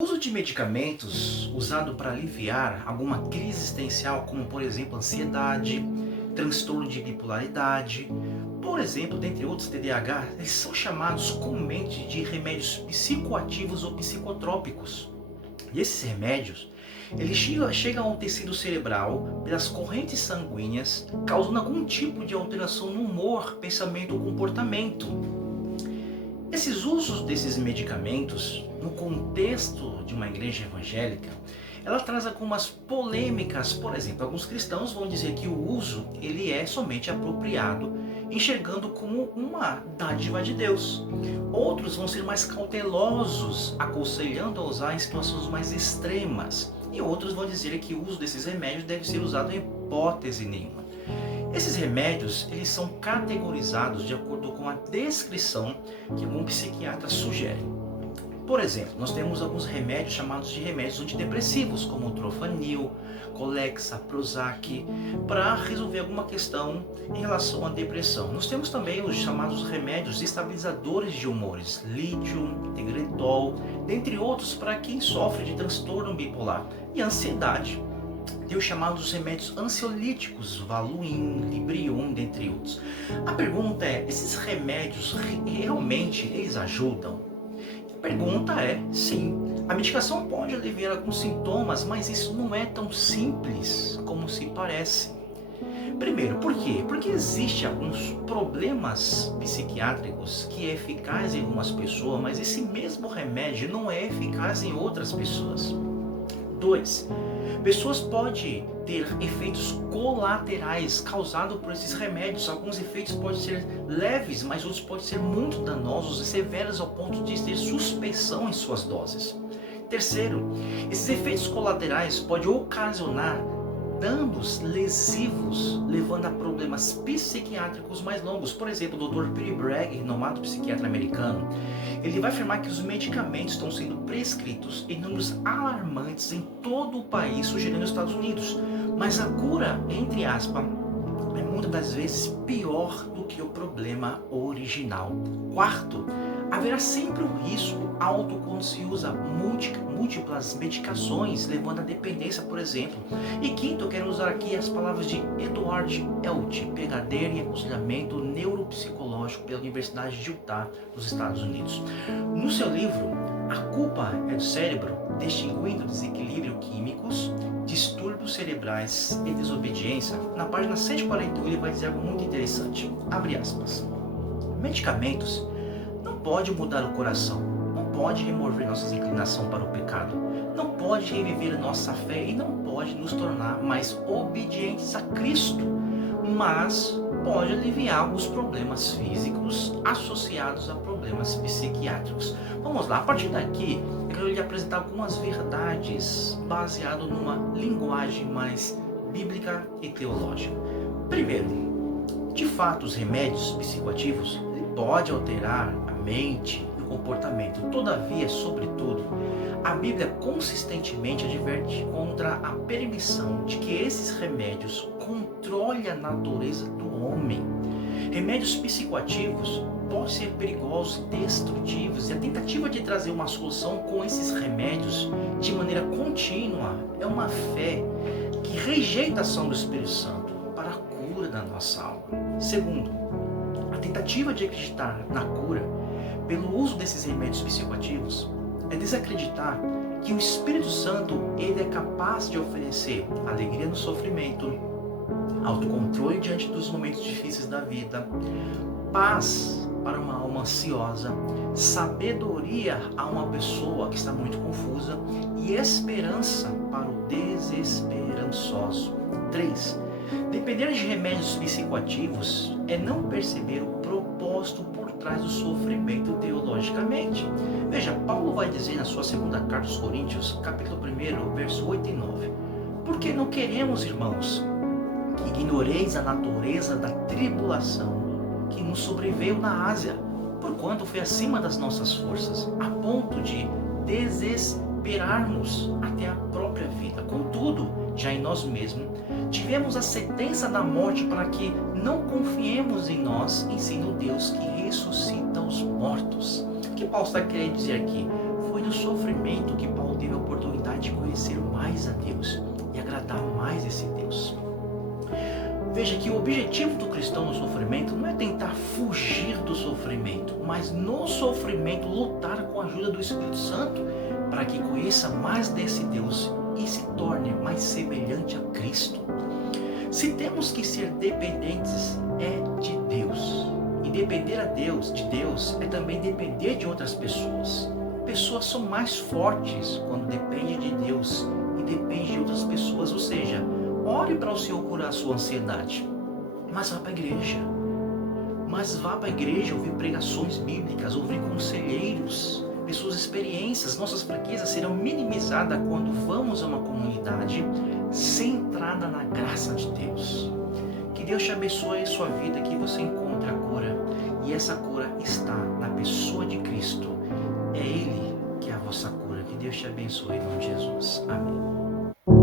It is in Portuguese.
O uso de medicamentos usado para aliviar alguma crise existencial, como por exemplo ansiedade, transtorno de bipolaridade, por exemplo, dentre outros TDAH, eles são chamados comumente de remédios psicoativos ou psicotrópicos. E esses remédios, eles chegam ao tecido cerebral pelas correntes sanguíneas, causando algum tipo de alteração no humor, pensamento ou comportamento. Esses usos desses medicamentos, no contexto de uma igreja evangélica, ela traz algumas polêmicas. Por exemplo, alguns cristãos vão dizer que o uso ele é somente apropriado, enxergando como uma dádiva de Deus. Outros vão ser mais cautelosos, aconselhando a usar em situações mais extremas. E outros vão dizer que o uso desses remédios deve ser usado em hipótese nenhuma. Esses remédios, eles são categorizados de acordo com a descrição que algum psiquiatra sugere. Por exemplo, nós temos alguns remédios chamados de remédios antidepressivos, como o Trofanil, Colexa, Prozac, para resolver alguma questão em relação à depressão. Nós temos também os chamados remédios estabilizadores de humores, lítio, Tegretol, dentre outros para quem sofre de transtorno bipolar e ansiedade. Tem os chamados remédios ansiolíticos, Valium, Librium, dentre outros. A pergunta é, esses remédios realmente eles ajudam? A pergunta é, sim. A medicação pode aliviar alguns sintomas, mas isso não é tão simples como se parece. Primeiro, por quê? Porque existem alguns problemas psiquiátricos que é eficaz em algumas pessoas, mas esse mesmo remédio não é eficaz em outras pessoas. 2. Pessoas podem ter efeitos colaterais causados por esses remédios. Alguns efeitos podem ser leves, mas outros podem ser muito danosos e severos ao ponto de ter suspensão em suas doses. Terceiro, esses efeitos colaterais podem ocasionar danos lesivos, levando a problemas psiquiátricos mais longos. Por exemplo, o Dr. Peter Bragg, renomado psiquiatra americano, ele vai afirmar que os medicamentos estão sendo prescritos em números alarmantes em todo o país, sugerindo os Estados Unidos. Mas a cura, entre aspas, é muitas das vezes pior do que o problema original. Quarto, haverá sempre um risco alto quando se usa múltiplas medicações, levando à dependência, por exemplo. E quinto, eu quero usar aqui as palavras de Edward Elty, PhD em aconselhamento neuropsicológico pela Universidade de Utah, nos Estados Unidos. No seu livro, A Culpa é do Cérebro, distinguindo desequilíbrio químicos, distúrbios cerebrais e desobediência, na página 141 ele vai dizer algo muito interessante. Abre aspas. Medicamentos não pode mudar o coração, não pode remover nossa inclinação para o pecado, não pode reviver nossa fé e não pode nos tornar mais obedientes a Cristo, mas pode aliviar os problemas físicos associados a problemas psiquiátricos. Vamos lá, a partir daqui eu quero lhe apresentar algumas verdades baseadas numa linguagem mais bíblica e teológica. Primeiro, de fato os remédios psicoativos podem alterar a mente e o comportamento. Todavia, sobretudo, a Bíblia consistentemente adverte contra a permissão de que esses remédios controlem a natureza do homem. Remédios psicoativos podem ser perigosos e destrutivos, e a tentativa de trazer uma solução com esses remédios de maneira contínua é uma fé que rejeita a ação do Espírito Santo para a cura da nossa alma. Segundo, a tentativa de acreditar na cura pelo uso desses remédios psicoativos é desacreditar que o Espírito Santo ele é capaz de oferecer alegria no sofrimento, autocontrole diante dos momentos difíceis da vida, paz para uma alma ansiosa, sabedoria a uma pessoa que está muito confusa e esperança para o desesperançoso. 3. Depender de remédios psicoativos é não perceber o propósito por trás do sofrimento teologicamente. Veja, Paulo vai dizer na sua segunda carta aos Coríntios, capítulo 1, verso 8 e 9. Porque não queremos, irmãos, que ignoreis a natureza da tribulação que nos sobreveio na Ásia, porquanto foi acima das nossas forças, a ponto de desesperarmos até a própria vida. Contudo, já em nós mesmos, tivemos a sentença da morte para que não confiemos em nós, e sim no Deus que ressuscita os mortos. O que Paulo está querendo dizer aqui? Foi no sofrimento que Paulo conhecer mais a Deus e agradar mais esse Deus. Veja que o objetivo do cristão no sofrimento não é tentar fugir do sofrimento, mas no sofrimento lutar com a ajuda do Espírito Santo para que conheça mais desse Deus e se torne mais semelhante a Cristo. Se temos que ser dependentes, é de Deus. E depender de Deus é também depender de outras pessoas. Pessoas são mais fortes quando dependem de Deus e dependem de outras pessoas. Ou seja, ore para o Senhor curar a sua ansiedade, mas vá para a igreja. Ouvir pregações bíblicas, ouvir conselheiros, suas experiências. Nossas fraquezas serão minimizadas quando vamos a uma comunidade centrada na graça de Deus. Que Deus te abençoe a sua vida, que você encontre a cura. E essa cura está na pessoa de Cristo. É Ele que é a vossa cura. Que Deus te abençoe em nome de Jesus. Amém.